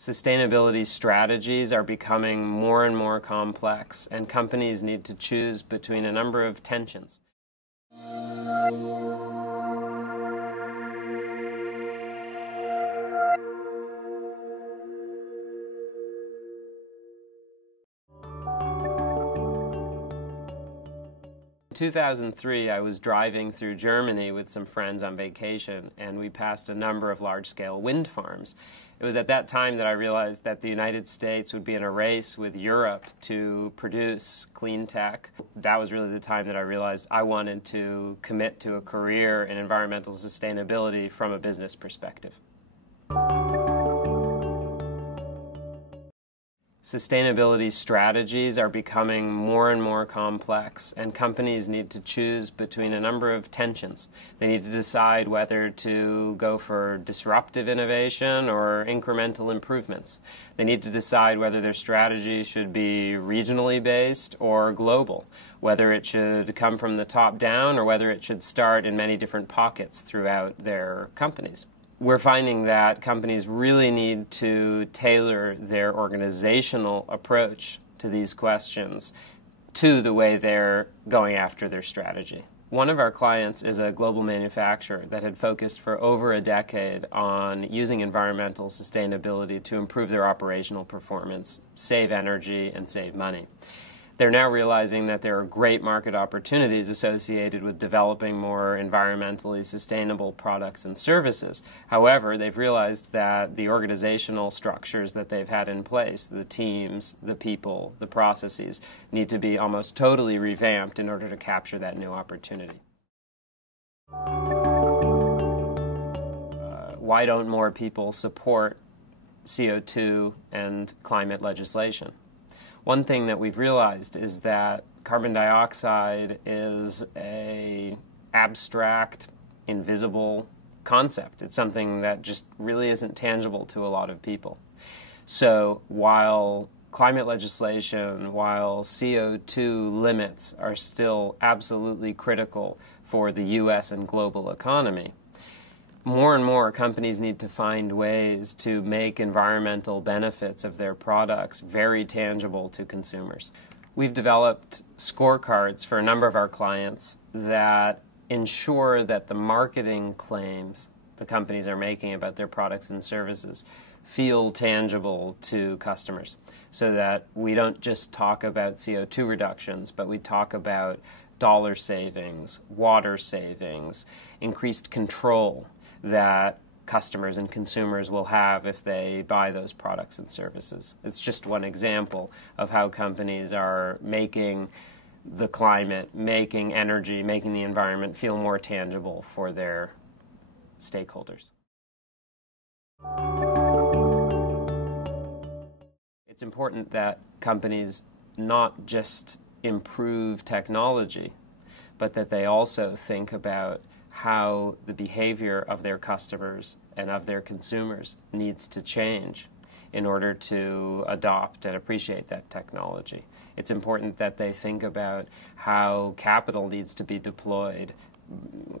Sustainability strategies are becoming more and more complex, and companies need to choose between a number of tensions. 2003, I was driving through Germany with some friends on vacation, and we passed a number of large-scale wind farms. It was at that time that I realized that the United States would be in a race with Europe to produce clean tech. That was really the time that I realized I wanted to commit to a career in environmental sustainability from a business perspective. Sustainability strategies are becoming more and more complex, and companies need to choose between a number of tensions. They need to decide whether to go for disruptive innovation or incremental improvements. They need to decide whether their strategy should be regionally based or global, whether it should come from the top down or whether it should start in many different pockets throughout their companies. We're finding that companies really need to tailor their organizational approach to these questions to the way they're going after their strategy. One of our clients is a global manufacturer that had focused for over a decade on using environmental sustainability to improve their operational performance, save energy, and save money. They're now realizing that there are great market opportunities associated with developing more environmentally sustainable products and services. However, they've realized that the organizational structures that they've had in place, the teams, the people, the processes, need to be almost totally revamped in order to capture that new opportunity. Why don't more people support CO2 and climate legislation? One thing that we've realized is that carbon dioxide is an abstract, invisible concept. It's something that just really isn't tangible to a lot of people. So while climate legislation, while CO2 limits are still absolutely critical for the U.S. and global economy, more and more companies need to find ways to make environmental benefits of their products very tangible to consumers. We've developed scorecards for a number of our clients that ensure that the marketing claims the companies are making about their products and services feel tangible to customers, so that we don't just talk about CO2 reductions, but we talk about dollar savings, water savings, increased control that customers and consumers will have if they buy those products and services. It's just one example of how companies are making the climate, making energy, making the environment feel more tangible for their stakeholders. It's important that companies not just improve technology, but that they also think about how the behavior of their customers and of their consumers needs to change in order to adopt and appreciate that technology. It's important that they think about how capital needs to be deployed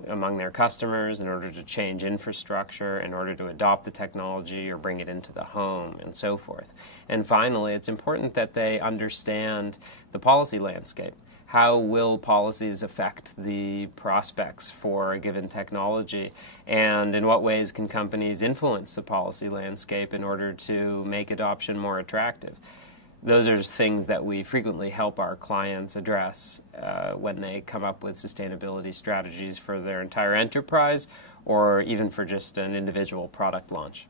among their customers in order to change infrastructure, in order to adopt the technology or bring it into the home, and so forth. And finally, it's important that they understand the policy landscape. How will policies affect the prospects for a given technology, and in what ways can companies influence the policy landscape in order to make adoption more attractive? Those are things that we frequently help our clients address when they come up with sustainability strategies for their entire enterprise or even for just an individual product launch.